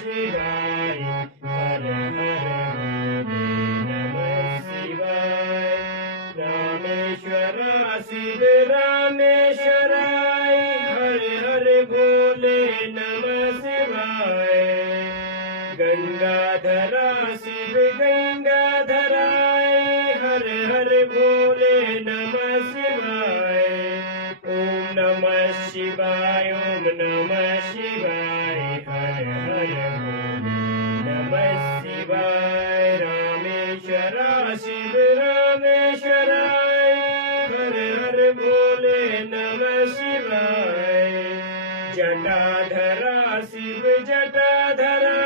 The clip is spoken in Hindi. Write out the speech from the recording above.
शिवाय हर हर भोले नमः शिवाय रामेश्वर शिव रामेश्वराय हर हर भोले नमः शिवाय गंगाधरा शिव गंगाधराय हर हर भोले नमः शिवाय ओम नमः शिवाय ओम नमः शिवाय हर हर भोले नमः शिवाय रामेश्वर शिव रामेश्वराय हर हर भोले नमः शिवाय जटाधरा शिव जटाधरा